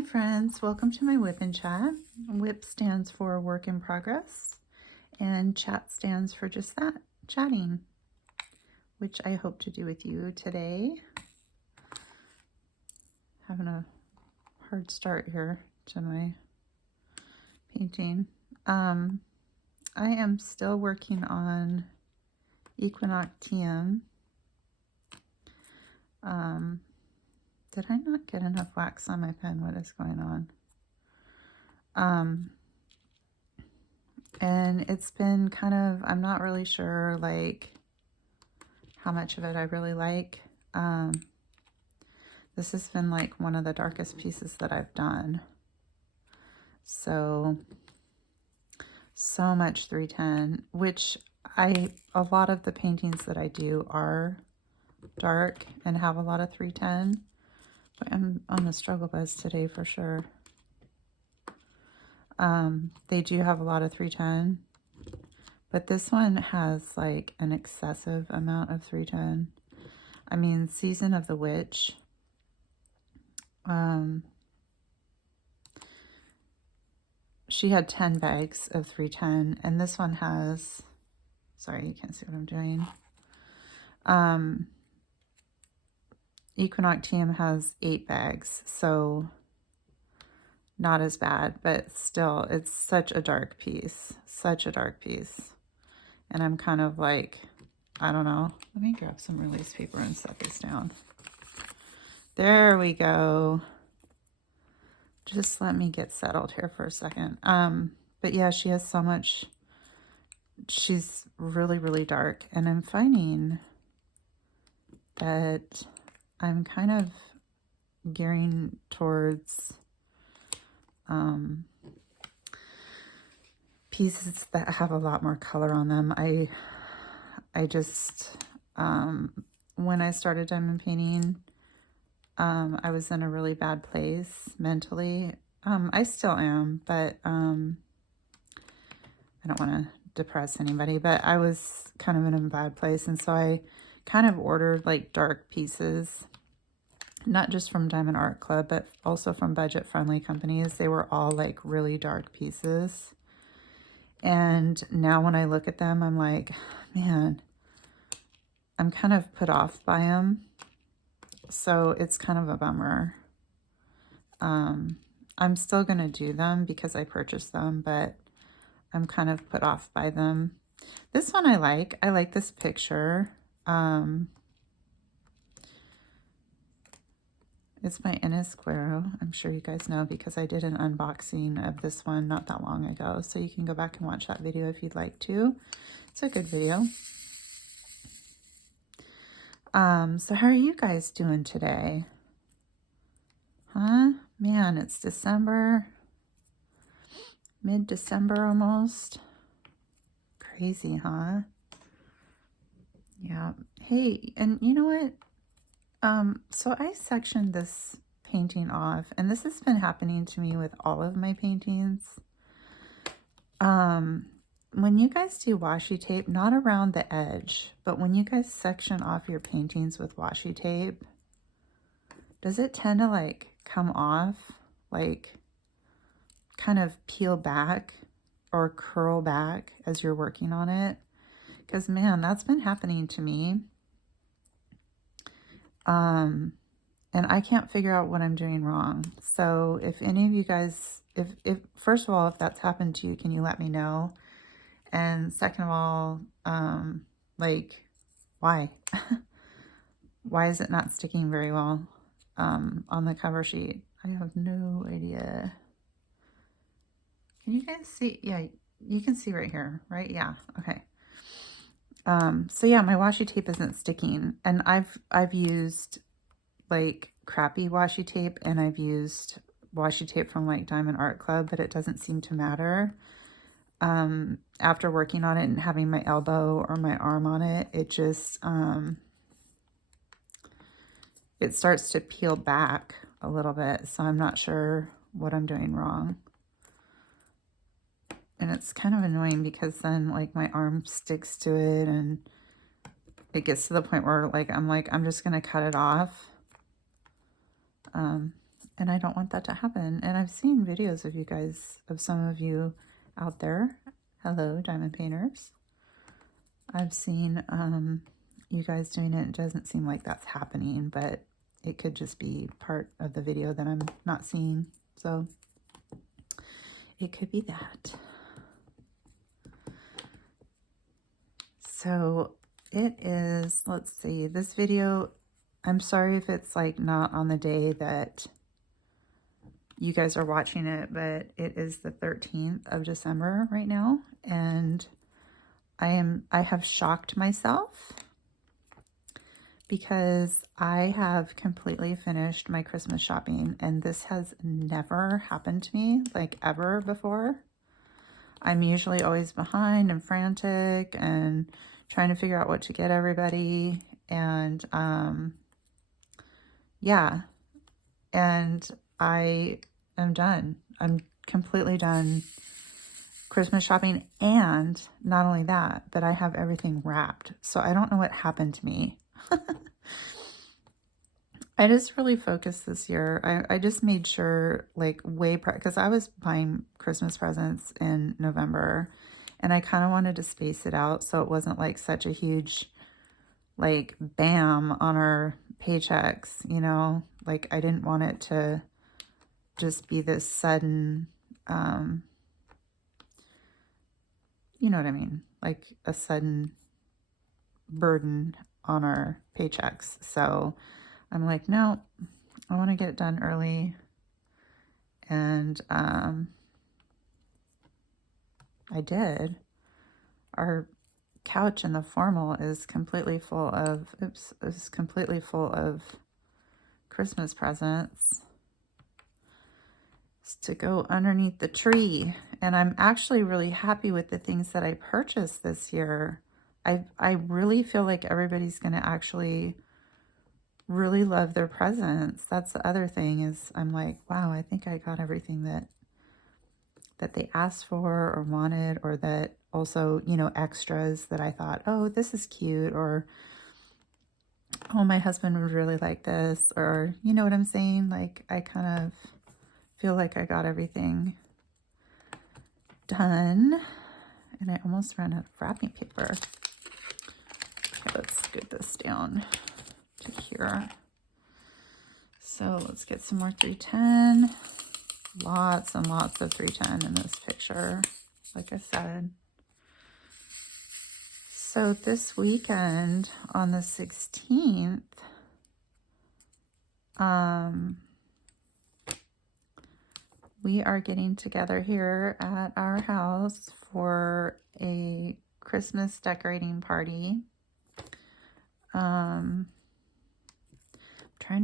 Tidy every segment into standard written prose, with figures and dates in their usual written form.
my friends, welcome to my WIP and Chat. WIP stands for work in progress and chat stands for just that, chatting, which I hope to do with you today. Having a hard start here to my painting. I am still working on Equinoctium. Did I not get enough wax on my pen? What is going on? And it's been kind of, I'm not really sure like how much of it I really like. This has been like one of the darkest pieces that I've done. So much 310, which a lot of the paintings that I do are dark and have a lot of 310. But I'm on the struggle bus today for sure. They do have a lot of 310, but this one has like an excessive amount of 310. I mean, Season of the Witch, she had 10 bags of 310, and this one has, sorry, you can't see what I'm doing. Equinoctium has 8 bags, so not as bad, but still, it's such a dark piece, such a dark piece. And I'm kind of like, I don't know. Let me grab some release paper and set this down. There we go. Just let me get settled here for a second. But yeah, she has so much. She's really, really dark. And I'm finding that I'm kind of gearing towards pieces that have a lot more color on them. I just, when I started diamond painting, I was in a really bad place mentally. I still am, but I don't want to depress anybody, but I was kind of in a bad place. And so I kind of ordered like dark pieces, not just from Diamond Art Club, but also from budget-friendly companies. They were all like really dark pieces. And now when I look at them, I'm like, man, I'm kind of put off by them. So it's kind of a bummer. I'm still going to do them because I purchased them, but I'm kind of put off by them. This one I like. I like this picture. It's my Inisquero. I'm sure you guys know because I did an unboxing of this one not that long ago. So you can go back and watch that video if you'd like to. It's a good video. So how are you guys doing today? Huh? Man, it's December. Mid-December almost. Crazy, huh? Yeah. Hey, and you know what? So I sectioned this painting off, and this has been happening to me with all of my paintings. When you guys do washi tape, not around the edge, but when you guys section off your paintings with washi tape, does it tend to like come off, like kind of peel back or curl back as you're working on it? Because man, that's been happening to me. And I can't figure out what I'm doing wrong. So if any of you guys, if first of all, if that's happened to you, can you let me know? And second of all, like, why? Why is it not sticking very well on the cover sheet? I have no idea. Can you guys see? Yeah, you can see right here, right? Yeah, okay. So yeah, my washi tape isn't sticking, and I've used like crappy washi tape, and I've used washi tape from like Diamond Art Club, but it doesn't seem to matter. After working on it and having my elbow or my arm on it, it just it starts to peel back a little bit, so I'm not sure what I'm doing wrong. And it's kind of annoying because then like my arm sticks to it, and it gets to the point where like I'm just gonna cut it off. And I don't want that to happen. And I've seen videos of you guys, of some of you out there. Hello, diamond painters. I've seen you guys doing it. It doesn't seem like that's happening, but it could just be part of the video that I'm not seeing. So it could be that. So it is, let's see, this video, I'm sorry if it's like not on the day that you guys are watching it, but it is the 13th of December right now, and I have shocked myself because I have completely finished my Christmas shopping, and this has never happened to me, like, ever before. I'm usually always behind and frantic and trying to figure out what to get everybody, and yeah, and I am done. I'm completely done Christmas shopping, and not only that, but I have everything wrapped. So I don't know what happened to me. I just really focused this year. I just made sure, like, because I was buying Christmas presents in November, and I kind of wanted to space it out so it wasn't like such a huge, like, bam on our paychecks, you know? Like, I didn't want it to just be this sudden, you know what I mean? Like a sudden burden on our paychecks. So I'm like, no, I want to get it done early. And I did. Our couch in the formal is completely full of, Christmas presents to go underneath the tree. And I'm actually really happy with the things that I purchased this year. I really feel like everybody's going to actually really love their presents. That's the other thing, is I'm like, wow, I think I got everything that they asked for or wanted, or that also, you know, extras that I thought, oh, this is cute, or oh, my husband would really like this, or you know what I'm saying? Like, I kind of feel like I got everything done, and I almost ran out of wrapping paper. Okay, let's scoot this down to here. So let's get some more 310. Lots and lots of 310 in this picture, like I said. So this weekend on the 16th, we are getting together here at our house for a Christmas decorating party. Trying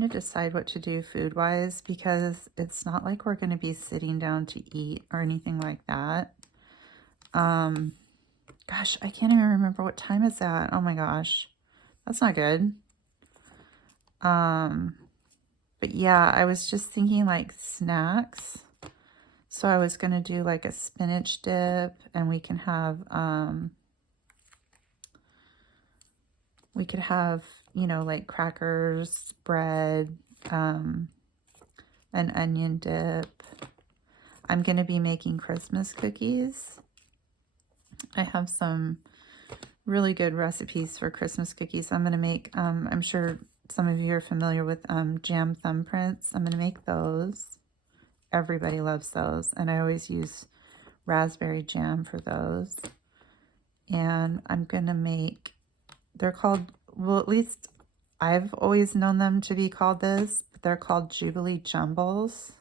to decide what to do food-wise, because it's not like we're going to be sitting down to eat or anything like that. Gosh, I can't even remember what time it's at. Oh my gosh, that's not good. But yeah, I was just thinking like snacks. So I was going to do like a spinach dip, and we can have, you know, like crackers, bread, an onion dip. I'm going to be making Christmas cookies. I have some really good recipes for Christmas cookies. I'm going to make, I'm sure some of you are familiar with jam thumbprints. I'm going to make those. Everybody loves those. And I always use raspberry jam for those. And I'm going to make, they're called, well, at least I've always known them to be called this, but they're called Jubilee Jumbles.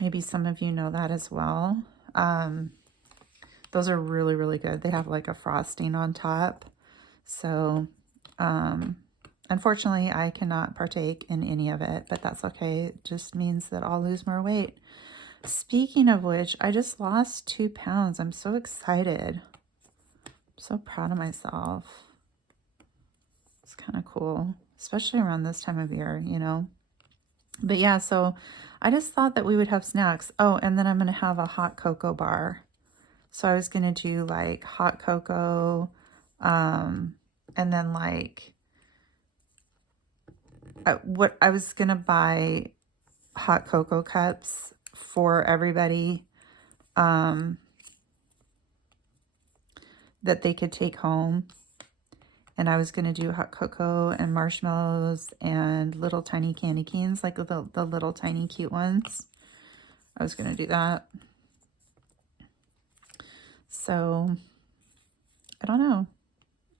Maybe some of you know that as well. Those are really, really good. They have like a frosting on top. So, unfortunately, I cannot partake in any of it, but that's okay. It just means that I'll lose more weight. Speaking of which, I just lost 2 pounds. I'm so excited. I'm so proud of myself. It's kind of cool, especially around this time of year, you know. But yeah, so I just thought that we would have snacks. Oh, and then I'm going to have a hot cocoa bar. So I was going to do like hot cocoa, and then like what I was going to buy hot cocoa cups for everybody that they could take home. And I was going to do hot cocoa and marshmallows and little tiny candy canes, like the little tiny cute ones. I was going to do that. So I don't know.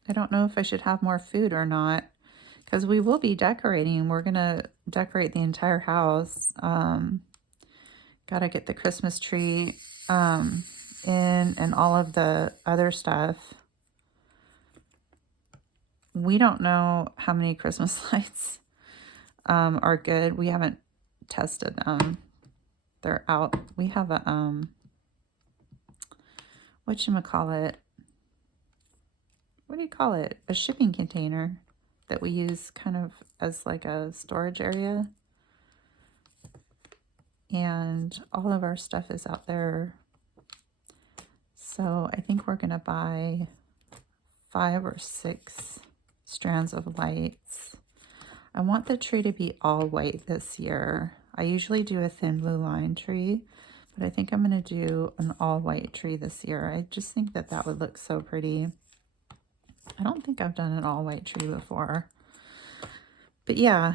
I don't know if I should have more food or not, because we will be decorating. We're going to decorate the entire house. Got to get the Christmas tree in and all of the other stuff. We don't know how many Christmas lights are good. We haven't tested them. They're out. We have a, whatchamacallit? What do you call it? A shipping container that we use kind of as like a storage area. And all of our stuff is out there. So I think we're going to buy 5 or 6 strands of lights. I want the tree to be all white this year. I usually do a thin blue line tree, but I think I'm going to do an all white tree this year. I just think that that would look so pretty. I don't think I've done an all white tree before. But yeah,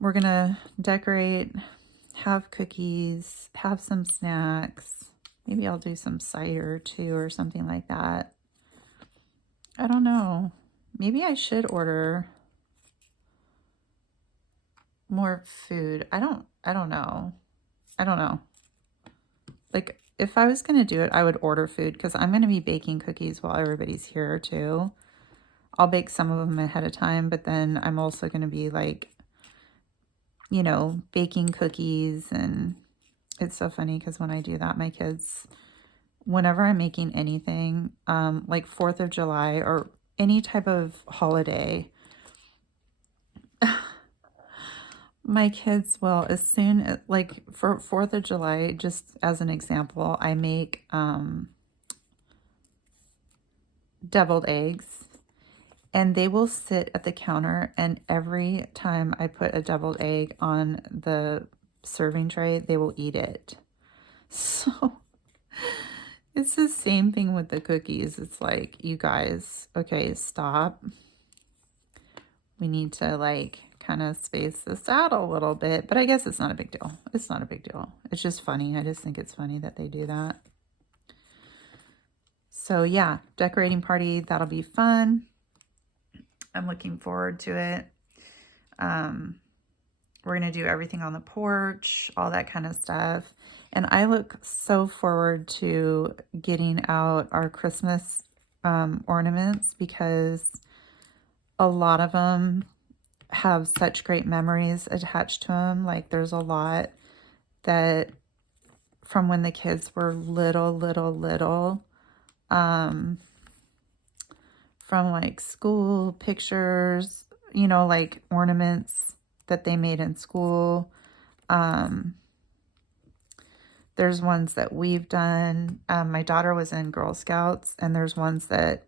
we're going to decorate, have cookies, have some snacks. Maybe I'll do some cider too or something like that. I don't know. Maybe I should order more food. I don't know. I don't know. Like, if I was going to do it, I would order food because I'm going to be baking cookies while everybody's here too. I'll bake some of them ahead of time, but then I'm also going to be like, you know, baking cookies. And it's so funny because when I do that, my kids, whenever I'm making anything, like 4th of July or any type of holiday, my kids will, as soon as, like for 4th of July, just as an example, I make deviled eggs, and they will sit at the counter, and every time I put a deviled egg on the serving tray, they will eat it. So it's the same thing with the cookies. It's like, you guys, okay, stop. We need to like kind of space this out a little bit, but I guess it's not a big deal. It's not a big deal. It's just funny. I just think it's funny that they do that. So yeah, decorating party, that'll be fun. I'm looking forward to it. We're going to do everything on the porch, all that kind of stuff. And I look so forward to getting out our Christmas ornaments because a lot of them have such great memories attached to them. Like there's a lot that from when the kids were little, from like school pictures, you know, like ornaments that they made in school. There's ones that we've done. My daughter was in Girl Scouts, and there's ones that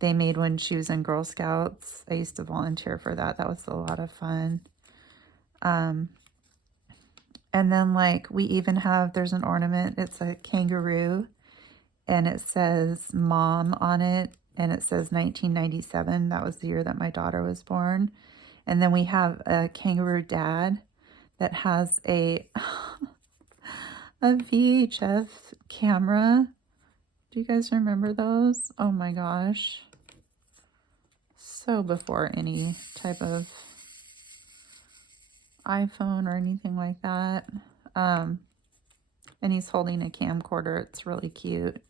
they made when she was in Girl Scouts. I used to volunteer for that. That was a lot of fun. And then like we even have, there's an ornament. It's a kangaroo, and it says mom on it. And it says 1997. That was the year that my daughter was born. And then we have a kangaroo dad that has a VHF camera. Do you guys remember those? Oh my gosh. So before any type of iPhone or anything like that. And he's holding a camcorder. It's really cute.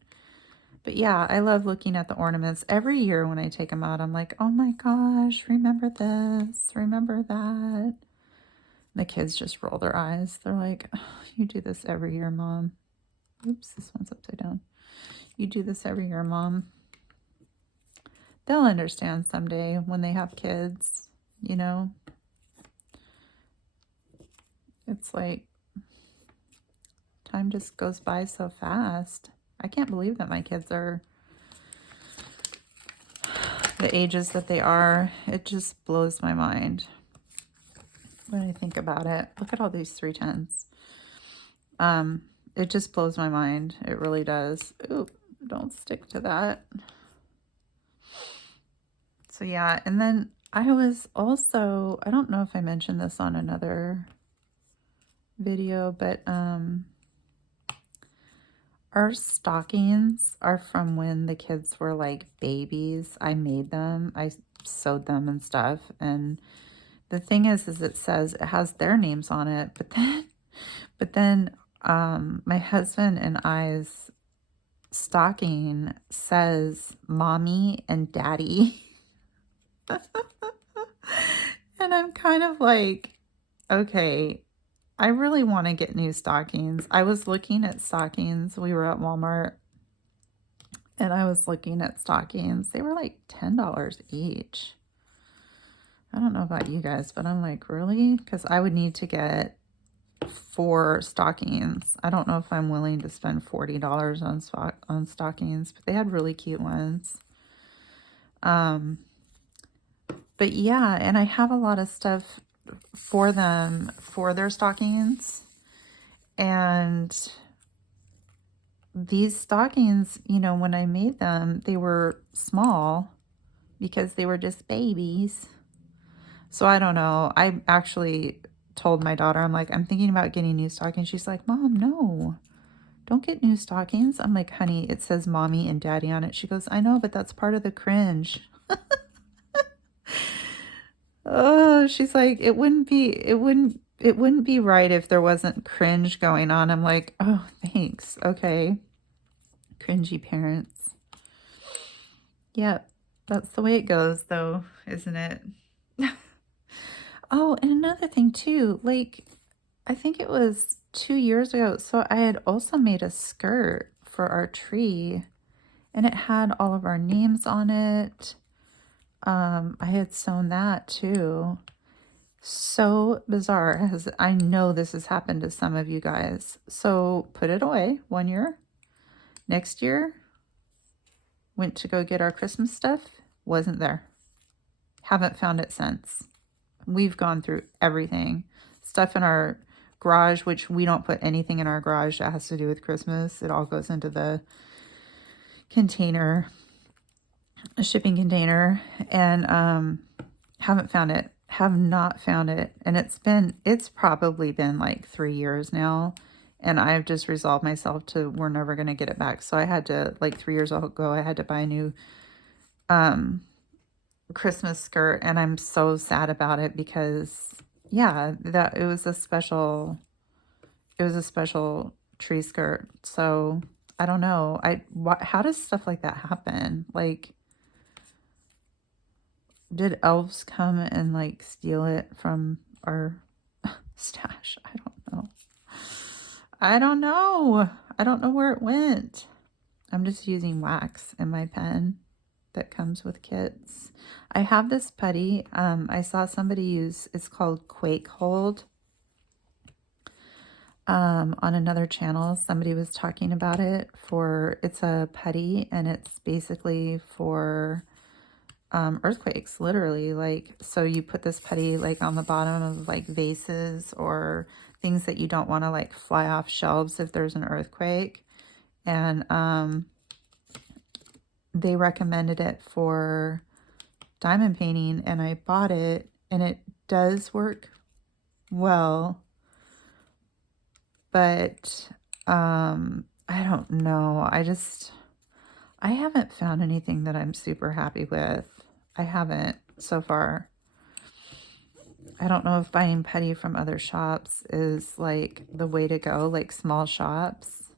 But yeah, I love looking at the ornaments. Every year when I take them out, I'm like, oh my gosh, remember this, remember that. The kids just roll their eyes. They're like, oh, you do this every year, Mom. Oops, this one's upside down. You do this every year, Mom. They'll understand someday when they have kids, you know. It's like, time just goes by so fast. I can't believe that my kids are the ages that they are. It just blows my mind. when I think about it. Look at all these 310s. It just blows my mind. It really does. Ooh, don't stick to that. So yeah, and then I was also, I don't know if I mentioned this on another video, but our stockings are from when the kids were like babies. I made them. I sewed them and stuff. And the thing is it says it has their names on it, but then my husband and I's stocking says mommy and daddy. And I'm kind of like, okay, I really want to get new stockings. I was looking at stockings. We were at Walmart and I was looking at stockings. They were like $10 each. I don't know about you guys, but I'm like, really? Because I would need to get 4 stockings. I don't know if I'm willing to spend $40 on stockings, but they had really cute ones. But yeah, and I have a lot of stuff for them for their stockings. And these stockings, you know, when I made them, they were small because they were just babies. So I don't know. I actually told my daughter, I'm like, I'm thinking about getting new stockings. She's like, Mom, no, don't get new stockings. I'm like, honey, it says mommy and daddy on it. She goes, I know, but that's part of the cringe. Oh, she's like, it wouldn't be right if there wasn't cringe going on. I'm like, oh, thanks. Okay. Cringy parents. Yep. That's the way it goes though, isn't it? Oh, and another thing too, like, I think it was 2 years ago. So I had also made a skirt for our tree and it had all of our names on it. I had sewn that too. So bizarre, as I know this has happened to some of you guys. So put it away 1 year. Next year, went to go get our Christmas stuff, wasn't there. Haven't found it since. We've gone through everything. Stuff in our garage, which we don't put anything in our garage that has to do with Christmas. It all goes into the container, a shipping container, and haven't found it. Have not found it. And it's probably been like 3 years now. And I've just resolved myself to, we're never going to get it back. So I had to, like 3 years ago, I had to buy a new Christmas skirt. And I'm so sad about it because, yeah, that it was a special tree skirt. So I don't know. How does stuff like that happen? Like, did elves come and like steal it from our stash? I don't know. I don't know. I don't know where it went. I'm just using wax in my pen that comes with kits. I have this putty. I saw somebody use, it's called Quake Hold. On another channel, somebody was talking about it it's a putty and it's basically for earthquakes, literally. Like, so you put this putty like on the bottom of like vases or things that you don't want to like fly off shelves if there's an earthquake. And they recommended it for diamond painting and I bought it and it does work well, but I don't know. I haven't found anything that I'm super happy with. I haven't so far. I don't know if buying putty from other shops is like the way to go, like small shops.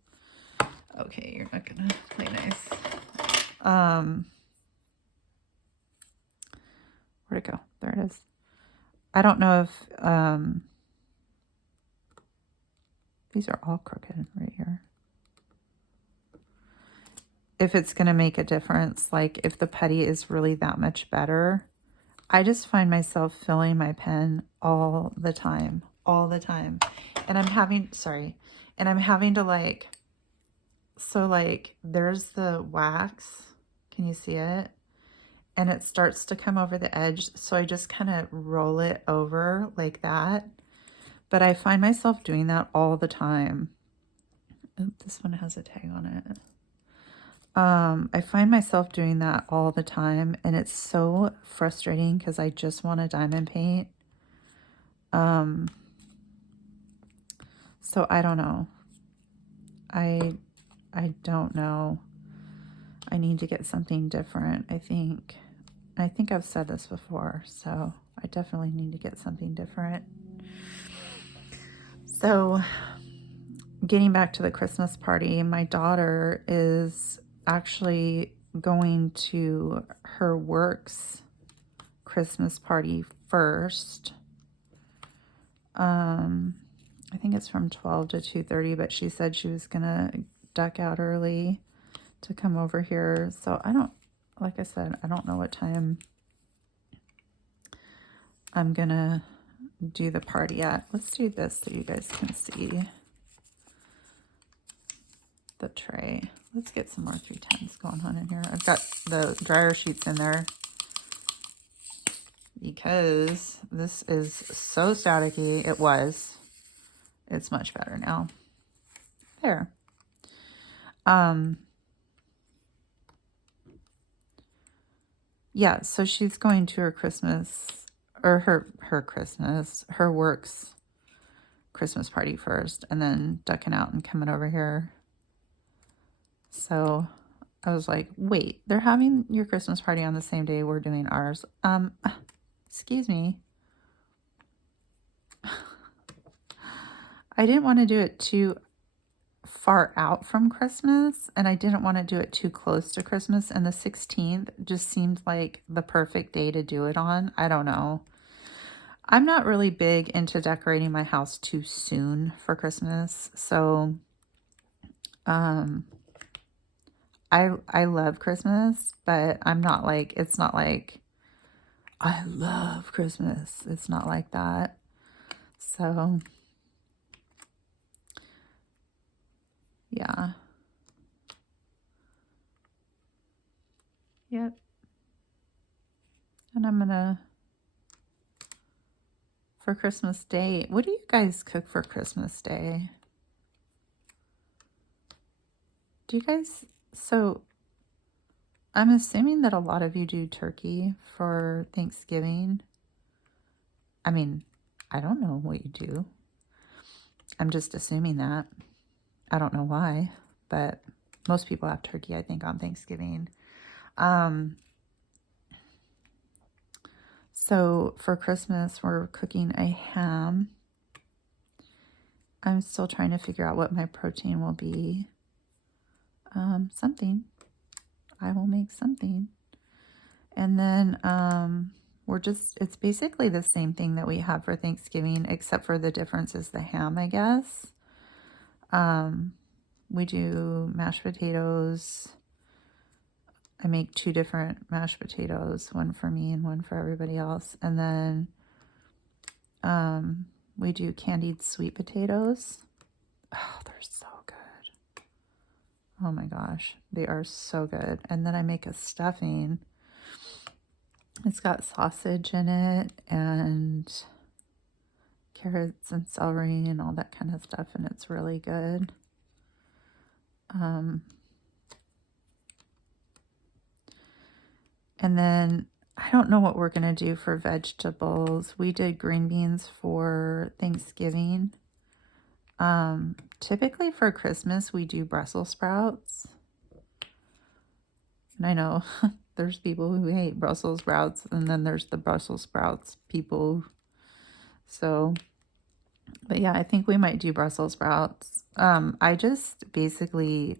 Okay, you're not gonna play nice. Where'd it go? There it is. I don't know if these are all crooked right here. If it's gonna make a difference, like if the putty is really that much better. I just find myself filling my pen all the time. And I'm having to like, so like there's the wax. Can you see it? and it starts to come over the edge. So I just kind of roll it over like that. But I find myself doing that all the time. Oh, this one has a tag on it. I find myself doing that all the time, and it's so frustrating because I just want to diamond paint. So I don't know. I don't know. I need to get something different, I think. I think I've said this before, so I definitely need to get something different. So getting back to the Christmas party, my daughter is actually going to her work's Christmas party first. I think it's from 12 to 2:30, but she said she was gonna duck out early to come over here. So I don't, like I said, I don't know what time I'm gonna do the party at. Let's do this so you guys can see the tray. Let's get some more 310s going on in here. I've got the dryer sheets in there because this is so staticky. It was. It's much better now. There. Yeah, so she's going to her Christmas, or her work's Christmas party first, and then ducking out and coming over here. So I was like, wait, they're having your Christmas party on the same day we're doing ours. Excuse me. I didn't want to do it too far out from Christmas, and I didn't want to do it too close to Christmas, and the 16th just seemed like the perfect day to do it on. I don't know. I'm not really big into decorating my house too soon for Christmas, so I love Christmas, but I'm not like, it's not like I love Christmas. It's not like that. So yeah. Yep. And I'm gonna, for Christmas Day, what do you guys cook for Christmas Day? Do you guys, so I'm assuming that a lot of you do turkey for Thanksgiving. I mean, I don't know what you do. I'm just assuming that. I don't know why, but most people have turkey, I think, on Thanksgiving. So for Christmas, we're cooking a ham. I'm still trying to figure out what my protein will be. Something. I will make something. And then it's basically the same thing that we have for Thanksgiving, except for the difference is the ham, I guess. We do mashed potatoes. I make 2 different mashed potatoes, one for me and one for everybody else. And then we do candied sweet potatoes. Oh, they're so good. Oh my gosh, they are so good. And then I make a stuffing. It's got sausage in it and carrots and celery and all that kind of stuff, and it's really good. And then I don't know what we're going to do for vegetables. We did green beans for Thanksgiving. Typically for Christmas, we do Brussels sprouts. And I know there's people who hate Brussels sprouts, and then there's the Brussels sprouts people. So, but yeah, I think we might do Brussels sprouts. I just basically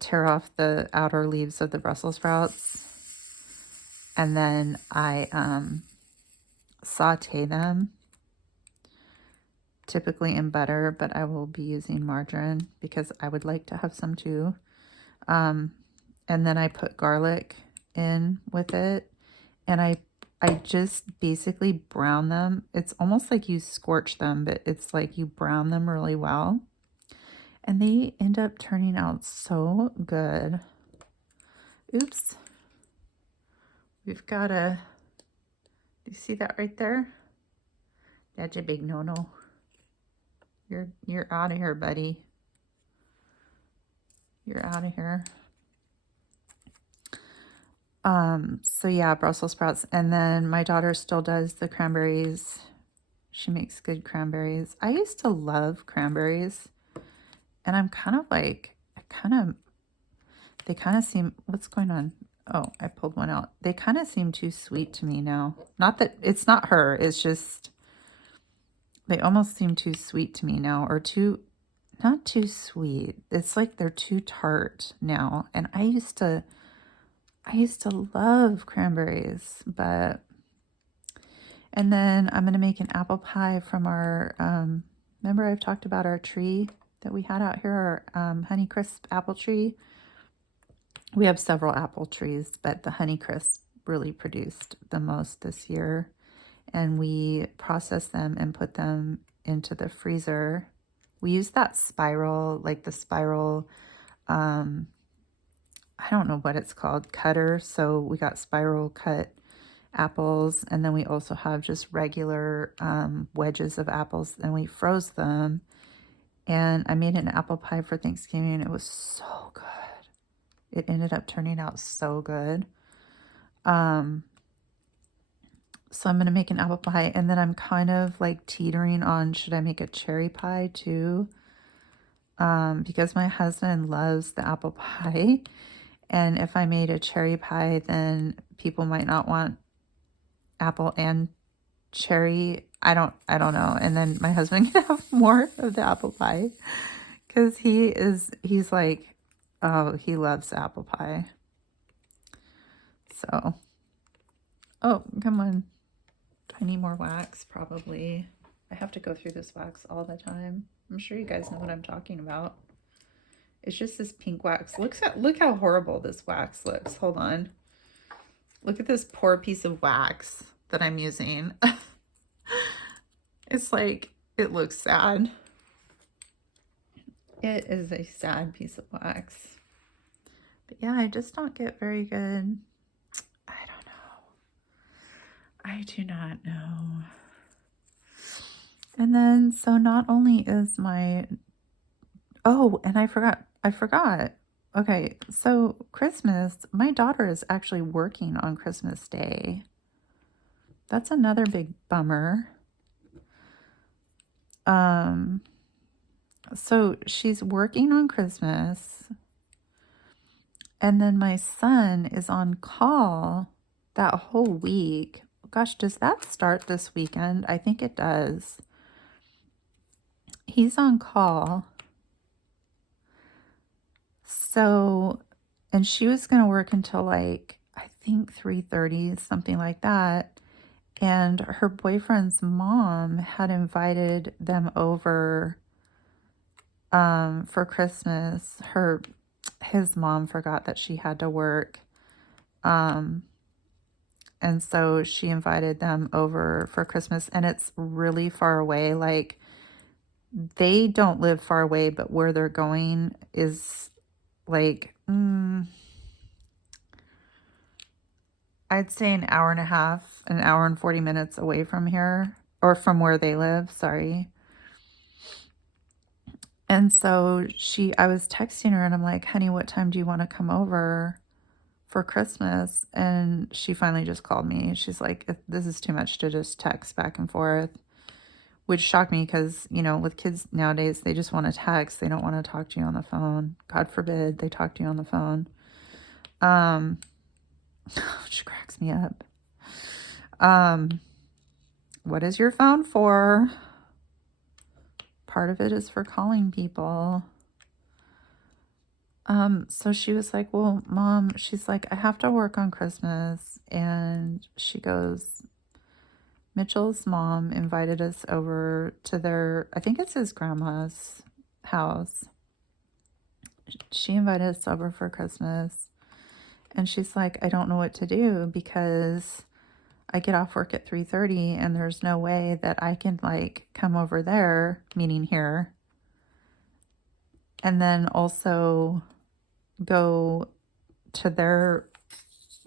tear off the outer leaves of the Brussels sprouts, and then I saute them, typically in butter, but I will be using margarine because I would like to have some too. And then I put garlic in with it, and I just basically brown them. It's almost like you scorch them, but it's like you brown them really well. And they end up turning out so good. Oops. we've got a, do you see that right there? That's a big no-no. You're out of here, buddy. You're out of here. So yeah, Brussels sprouts. And then my daughter still does the cranberries. She makes good cranberries. I used to love cranberries. And I'm kind of like, they kind of seem, what's going on? Oh, I pulled one out. They kind of seem too sweet to me now. Not that, it's not her. It's just, they almost seem too sweet to me now. Or too, not too sweet. It's like they're too tart now. And I used to love cranberries, but, and then I'm going to make an apple pie from our, remember I've talked about our tree that we had out here, our Honeycrisp apple tree. We have several apple trees, but the Honeycrisp really produced the most this year. And we processed them and put them into the freezer. We use that spiral, like the spiral, I don't know what it's called, cutter. So we got spiral cut apples, and then we also have just regular wedges of apples, and we froze them. And I made an apple pie for Thanksgiving, and it was so good. It ended up turning out so good. So I'm going to make an apple pie, and then I'm kind of like teetering on, should I make a cherry pie too? Because my husband loves the apple pie. And if I made a cherry pie, then people might not want apple and cherry. I don't know. And then my husband can have more of the apple pie because he's like, oh, he loves apple pie. So, oh, come on. Do I need more wax? Probably. I have to go through this wax all the time. I'm sure you guys know what I'm talking about. It's just this pink wax. Look how horrible this wax looks. Hold on. Look at this poor piece of wax that I'm using. It's like, it looks sad. It is a sad piece of wax. But yeah, I just don't get very good. I don't know. I do not know. And then, so not only is my, oh, and I forgot. Okay, so Christmas, my daughter is actually working on Christmas Day. That's another big bummer. So she's working on Christmas, and then my son is on call that whole week. Gosh, does that start this weekend? I think it does. He's on call. So, and she was going to work until like, I think 3:30, something like that. And her boyfriend's mom had invited them over for Christmas. His mom forgot that she had to work. And so she invited them over for Christmas, and it's really far away. Like, they don't live far away, but where they're going is like, I'd say an hour and a half, an hour and 40 minutes away from here, or from where they live, sorry. And so I was texting her, and I'm like, honey, what time do you want to come over for Christmas? And she finally just called me. She's like, this is too much to just text back and forth, which shocked me because, you know, with kids nowadays, they just want to text. They don't want to talk to you on the phone. God forbid they talk to you on the phone. She cracks me up. What is your phone for? Part of it is for calling people. So she was like, well, Mom, she's like, I have to work on Christmas. And she goes, Mitchell's mom invited us over to I think it's his grandma's house. She invited us over for Christmas. And she's like, I don't know what to do because I get off work at 3:30 and there's no way that I can like come over there, meaning here, and then also go to their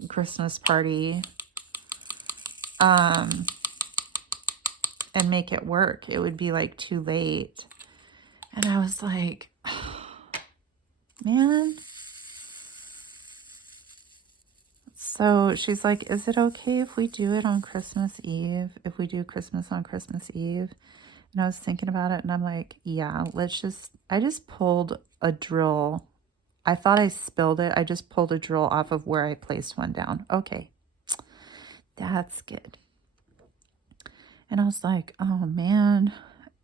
Christmas party and make it work. It would be like too late. And I was like, oh, man. So she's like, is it okay if we do it on Christmas Eve? If we do Christmas on Christmas Eve? And I was thinking about it and I'm like, yeah, I just pulled a drill. I thought I spilled it. I just pulled a drill off of where I placed one down. Okay, that's good. And I was like, oh man.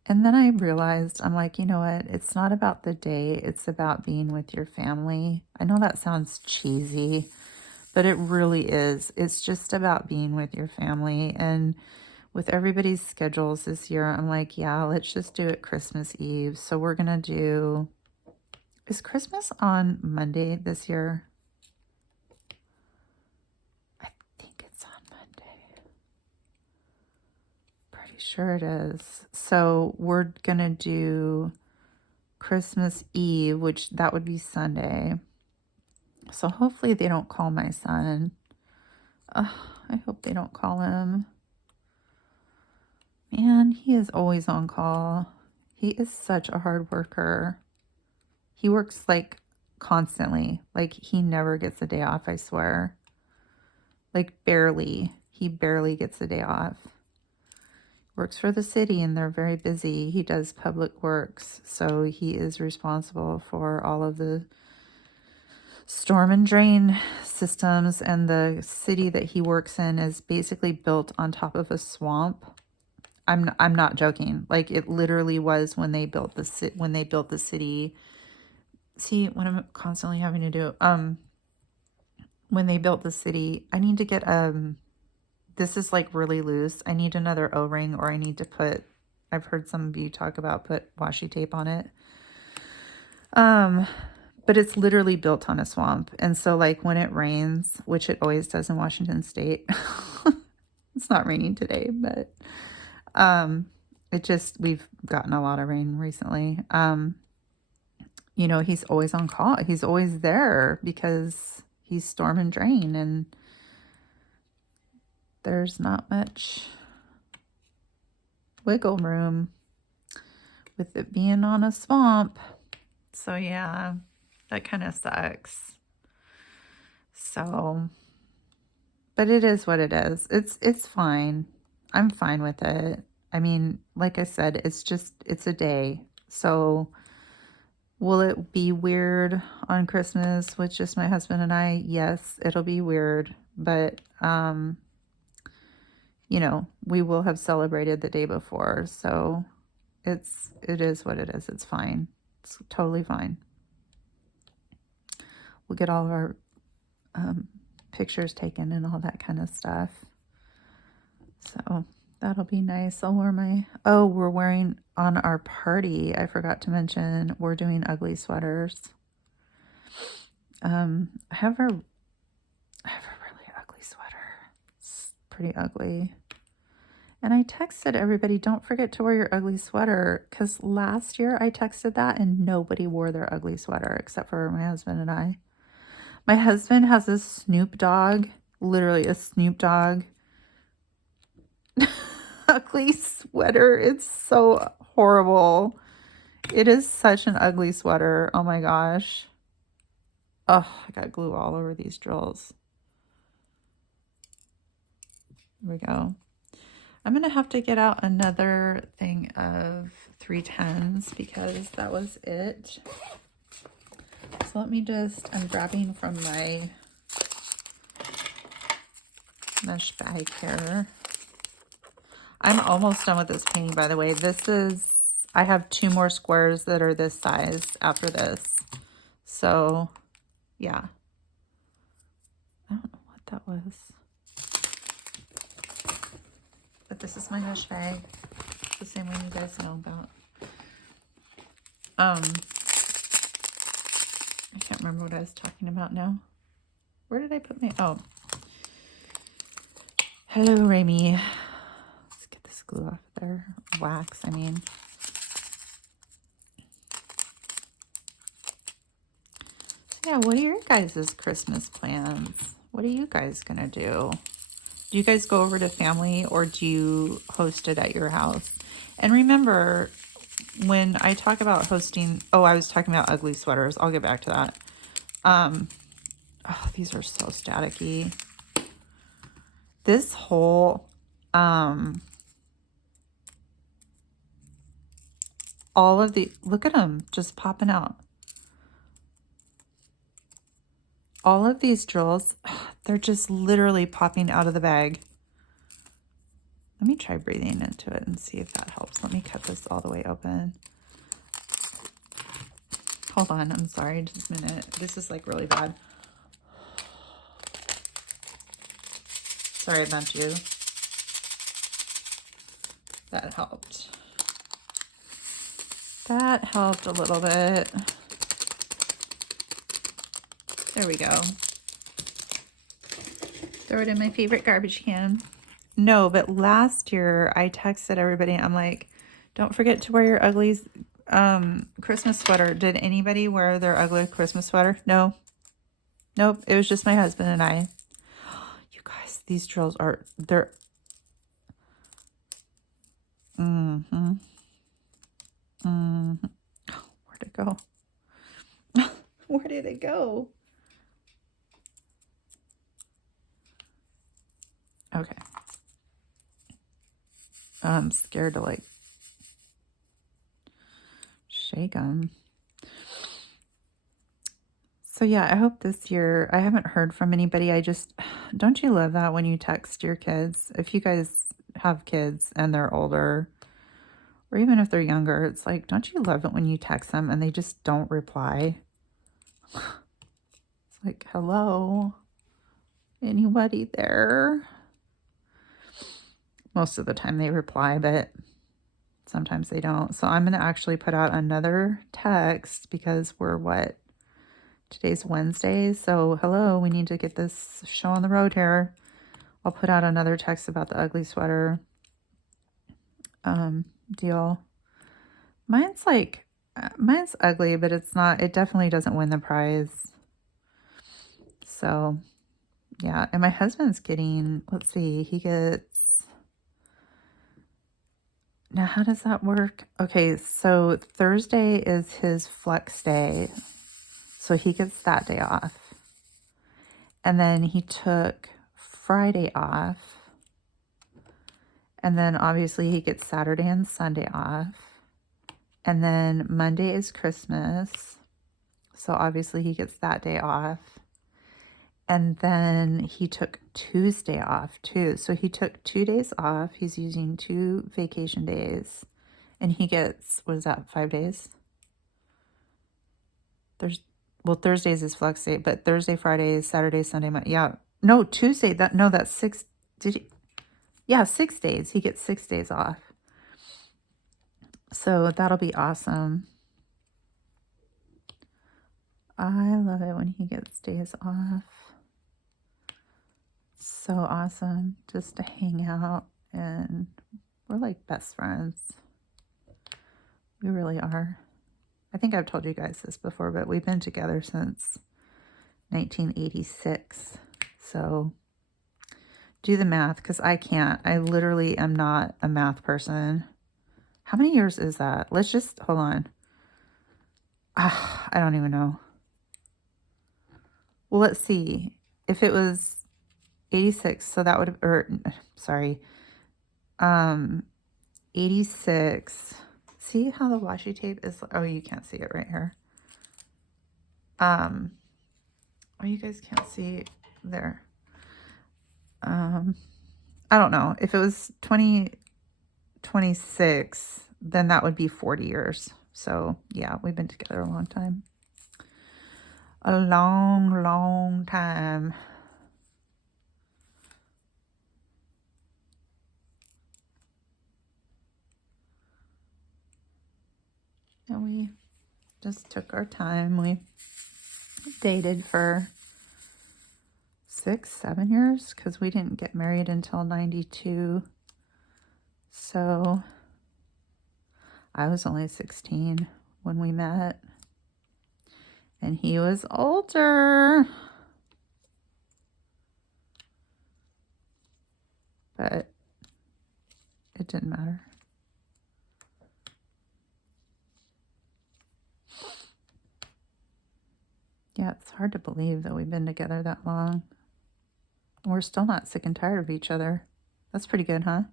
And then I realized, I'm like, you know what? It's not about the day. It's about being with your family. I know that sounds cheesy, but it really is. It's just about being with your family. And with everybody's schedules this year, I'm like, yeah, let's just do it Christmas Eve. So we're going to do, is Christmas on Monday this year? I think it's on Monday. Pretty sure it is. So we're going to do Christmas Eve, which that would be Sunday. So hopefully they don't call my son. I hope they don't call him. Man, he is always on call. He is such a hard worker. He works like constantly. Like he never gets a day off, I swear. Like barely. He barely gets a day off. Works for the city and they're very busy. He does public works. So he is responsible for all of the storm and drain systems, and the city that he works in is basically built on top of a swamp. I'm not joking. Like it literally was when they built the city. See, what I'm constantly having to do. When they built the city, I need to get this is like really loose. I need another O-ring, or I need to put, I've heard some of you talk about put washi tape on it. But it's literally built on a swamp. And so like when it rains, which it always does in Washington State, it's not raining today, but we've gotten a lot of rain recently. You know, he's always on call. He's always there because he's storm and drain, and there's not much wiggle room with it being on a swamp. So yeah, that kind of sucks. So, but it is what it is. It's fine. I'm fine with it. I mean, like I said, it's a day. So will it be weird on Christmas with just my husband and I? Yes, it'll be weird, but you know, we will have celebrated the day before. So it is what it is. It's fine. It's totally fine. We'll get all of our pictures taken and all that kind of stuff. So that'll be nice. I'll wear my, we're wearing on our party, I forgot to mention, we're doing ugly sweaters. I have a really ugly sweater. It's pretty ugly. And I texted everybody, don't forget to wear your ugly sweater, because last year I texted that and nobody wore their ugly sweater except for my husband and I. My husband has a Snoop Dogg, literally a Snoop Dogg ugly sweater. It's so horrible. It is such an ugly sweater. Oh my gosh. Oh, I got glue all over these drills. There we go. I'm going to have to get out another thing of 310s because that was it. So let me just, I'm grabbing from my mesh bag here. I'm almost done with this painting, by the way. I have 2 more squares that are this size after this. So, yeah. I don't know what that was. But this is my mesh bag. The same one you guys know about. I can't remember what I was talking about now. Where did I put my, hello, Rami. Let's get this glue off there. Wax, I mean. So yeah, what are your guys' Christmas plans? What are you guys gonna do? Do you guys go over to family or do you host it at your house? And remember, when I talk about hosting, oh, I was talking about ugly sweaters. I'll get back to that. Oh, these are so staticky. This whole, all of the, look at them just popping out. All of these drills, they're just literally popping out of the bag. Let me try breathing into it and see if that helps. Let me cut this all the way open. Hold on, I'm sorry, just a minute. This is like really bad. Sorry about you. That helped. That helped a little bit. There we go. Throw it in my favorite garbage can. No, but last year I texted everybody. I'm like, don't forget to wear your ugly Christmas sweater. Did anybody wear their ugly Christmas sweater? No. Nope. It was just my husband and I. You guys, these drills are, they're, where'd it go? Where did it go? Okay. I'm scared to like shake them. So yeah, I hope this year, I haven't heard from anybody. Don't you love that when you text your kids? If you guys have kids and they're older, or even if they're younger, it's like, don't you love it when you text them and they just don't reply? It's like, hello, anybody there? Most of the time they reply, but sometimes they don't. So I'm going to actually put out another text because we're what? Today's Wednesday. So hello, we need to get this show on the road here. I'll put out another text about the ugly sweater deal. Mine's ugly, but it's not, it definitely doesn't win the prize. So yeah, and my husband's getting, let's see, he gets, now how does that work? Okay, so Thursday is his flex day. So he gets that day off. And then he took Friday off. And then obviously he gets Saturday and Sunday off. And then Monday is Christmas. So obviously he gets that day off. And then he took Tuesday off too. So he took 2 days off. He's using 2 vacation days. And he gets, what is that, 5 days? Well, Thursday's his flex day, but Thursday, Friday, Saturday, Sunday, Monday. Yeah. No, Tuesday. That's 6. Did he? Yeah, 6 days. He gets 6 days off. So that'll be awesome. I love it when he gets days off. So awesome just to hang out, and we're like best friends. We really are. I think I've told you guys this before, but we've been together since 1986. So do the math, because I can't. I literally am not a math person. How many years is that? Let's just, hold on. I don't even know. Well, let's see. If it was 86, so that would, or sorry, 86. See how the washi tape is? Oh, you can't see it right here. Oh, you guys can't see there. I don't know. If it was 2026, then that would be 40 years. So yeah, we've been together a long time. A long, long time. And we just took our time. We dated for 6, 7 years because we didn't get married until 92. So I was only 16 when we met. And he was older. but it didn't matter. Yeah, it's hard to believe that we've been together that long. We're still not sick and tired of each other. That's pretty good, huh?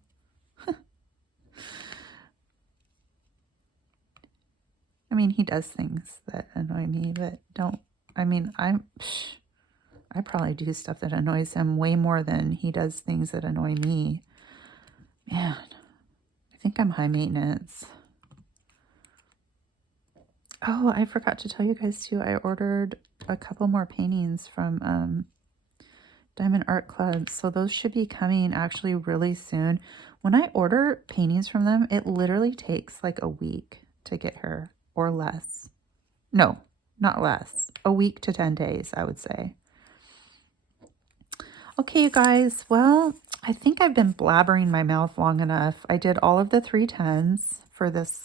I mean, he does things that annoy me, but I probably do stuff that annoys him way more than he does things that annoy me. Man, I think I'm high maintenance. Oh, I forgot to tell you guys too, I ordered a couple more paintings from Diamond Art Club. So those should be coming actually really soon. When I order paintings from them, it literally takes like a week to get here or less. No, not less. A week to 10 days, I would say. Okay, you guys. Well, I think I've been blabbering my mouth long enough. I did all of the 310s for this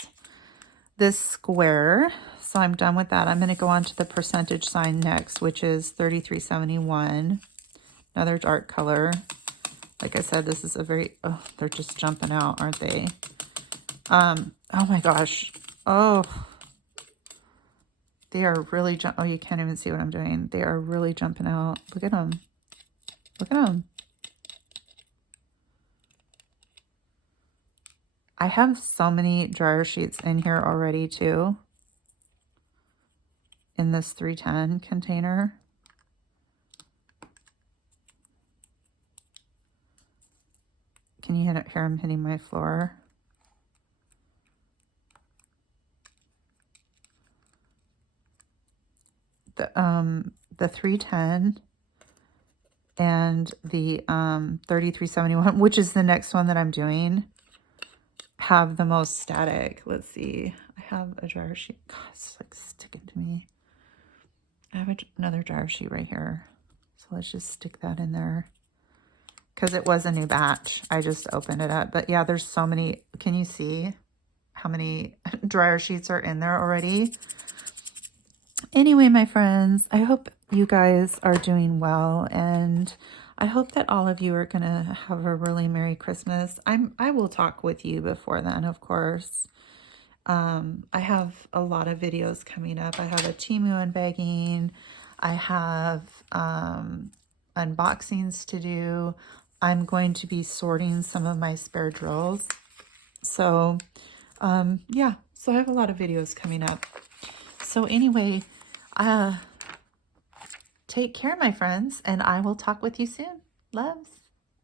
square. So I'm done with that. I'm going to go on to the percentage sign next, which is 3371. Another dark color. Like I said, this is a very, oh, they're just jumping out, aren't they? Oh my gosh. Oh, they are really, oh, you can't even see what I'm doing. They are really jumping out. Look at them. Look at them. I have so many dryer sheets in here already too. In this 310 container. Can you hear them hitting my floor? The 310 and the 3371, which is the next one that I'm doing, have the most static. Let's see. I have a dryer sheet. God, it's like sticking to me. I have another dryer sheet right here. So let's just stick that in there. Because it was a new batch. I just opened it up. But yeah, there's so many. Can you see how many dryer sheets are in there already? Anyway, my friends, I hope you guys are doing well. And I hope that all of you are going to have a really Merry Christmas. I will talk with you before then, of course. I have a lot of videos coming up. I have a Temu unbagging. I have unboxings to do. I'm going to be sorting some of my spare drills. So, yeah. So I have a lot of videos coming up. So anyway, take care, my friends, and I will talk with you soon. Loves.